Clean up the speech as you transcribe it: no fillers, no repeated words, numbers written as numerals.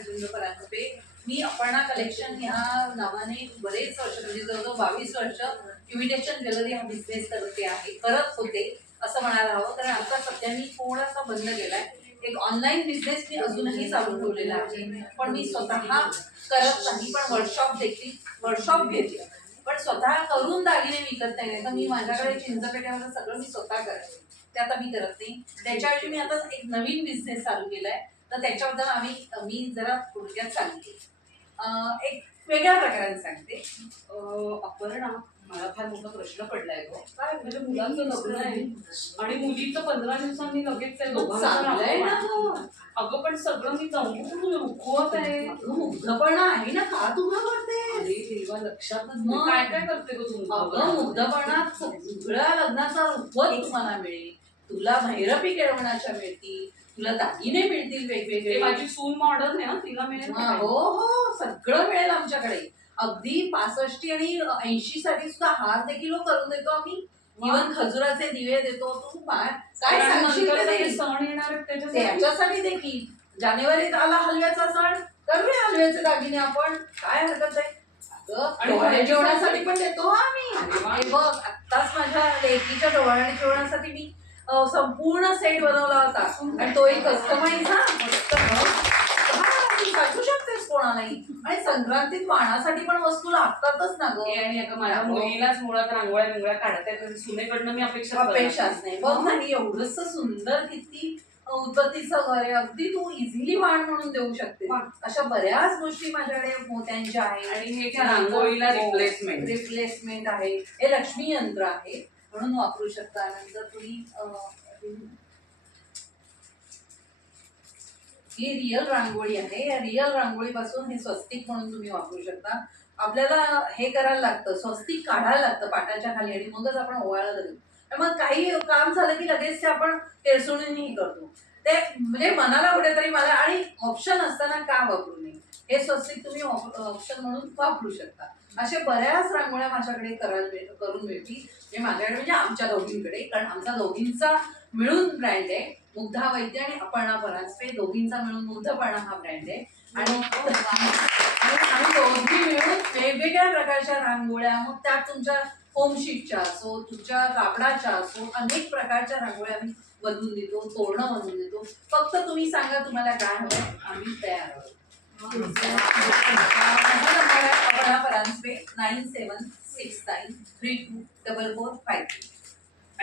निकुंज परांजपे. मी Aparna collection ह्या नावाने बरेच वर्ष म्हणजे जवळजवळ 22 वर्ष इमिटेशन ज्वेलरी हा बिझनेस करत होते असं म्हणायला हवं. कारण आता सध्या मी थोडासा बंद केलाय. एक ऑनलाईन बिझनेस मी अजूनही चालू ठेवलेला आहे, पण मी स्वतः करत नाही. पण वर्कशॉप घेते, पण स्वतः करून दागिने विकत नाही. तर मी माझ्याकडे चिंचपेट्यावर सगळं मी स्वतः करते, ते आता मी करत नाही. त्याच्याऐवजी मी आता एक नवीन बिझनेस चालू केलाय, तर त्याच्याबद्दल मी जरा थोडक्यात सांगते. एक वेगळ्या प्रकाराने सांगते. अपर्णा, मला फार मोठा प्रश्न पडलाय गो. काय म्हणजे मुलांचं लग्न आहे आणि मुलीचं 15 दिवसांनी लगेच त्या चाललंय ना गं. अगं पण सगळं मी जाऊन रुखवत आहे. मुग्धपणा आहे ना, का तू घाबरते? अरे तेव्हा लक्षातच मग नाही. काय काय करते ग तू? अगं मुग्धपणात सगळ्या लग्नाचा रुखवत तुम्हाला मिळेल. तुला भैरपी केळवणाच्या मिळतील, तुला दागिने मिळतील वेगवेगळे. माझी सून मॉडर्न आहे, तिला मिळेल. हो हो, सगळं मिळेल आमच्याकडे. अगदी 65 आणि 80 साठी सुद्धा हार देखील करून देतो आम्ही. इव्हन खजुराचे दिवे देतो. तू काय सांगशील ते? सण येणार त्याच्यासाठी देखील जानेवारीत आला हलव्याचा सण, करूया हलव्याचे दागिने आपण, काय हरकत आहे. डोहाळे जेवणासाठी पण देतो आम्ही. बघ, आत्ताच माझ्या लेकीच्या डोहाळे जेवणासाठी मी संपूर्ण सेट बनवला होता आणि तो एक कस्टमाइज सांगू शकतेस कोणालाही. आणि संक्रांतीत वाणासाठी पण वस्तू लागतातच ना गं. आणि आता माझ्या मुलीलाच मुळात रांगोळ्या काढताय, सुनेकडनं मी अपेक्षाच नाही. बघ ना, एवढंच सुंदर किती उत्पत्तीचं घर आहे. अगदी तू इझिली वाण म्हणून देऊ शकते. अशा बऱ्याच गोष्टी माझ्याकडे मोत्यांच्या आहेत. आणि हे रांगोळीला रिप्लेसमेंट आहे. हे लक्ष्मी यंत्र आहे म्हणून वापरू शकता. नंतर तुम्ही ही रिअल रांगोळी आहे. या रिअल रांगोळीपासून हे स्वस्तिक म्हणून तुम्ही वापरू शकता. आपल्याला हे करायला लागतं, स्वस्तिक काढायला लागतं पाटाच्या खाली आणि मगच आपण ओवाळायला देतो. मग काही काम झालं की लगेच ते आपण केळसुणीही करतो. ते म्हणजे मनाला कुठेतरी मला, आणि ऑप्शन असताना का वापरू नये. हे स्वस्तिक तुम्ही ऑप्शन म्हणून वापरू शकता. अशा बऱ्याच रांगोळ्या माझ्याकडे करून मिळतील. माझ्याकडे म्हणजे आमच्या दोघींकडे, कारण आमचा दोघींचा मिळून ब्रँड आहे. मुग्धा वैद्य आणि अपर्णा परांजपे दोघींचा मिळून मुग्धपणा हा ब्रँड आहे. आणि आम्ही दोघी मिळून वेगवेगळ्या प्रकारच्या रांगोळ्या, मग त्यात तुमच्या होमशीटच्या असो, तुमच्या कापडाच्या असो, अनेक प्रकारच्या रांगोळ्या आम्ही बनवून देतो, तोरणं बनवून देतो. फक्त तुम्ही सांगा तुम्हाला काय हवं, आम्ही तयार आहोत. अपर्णा परांजपे 9769324452.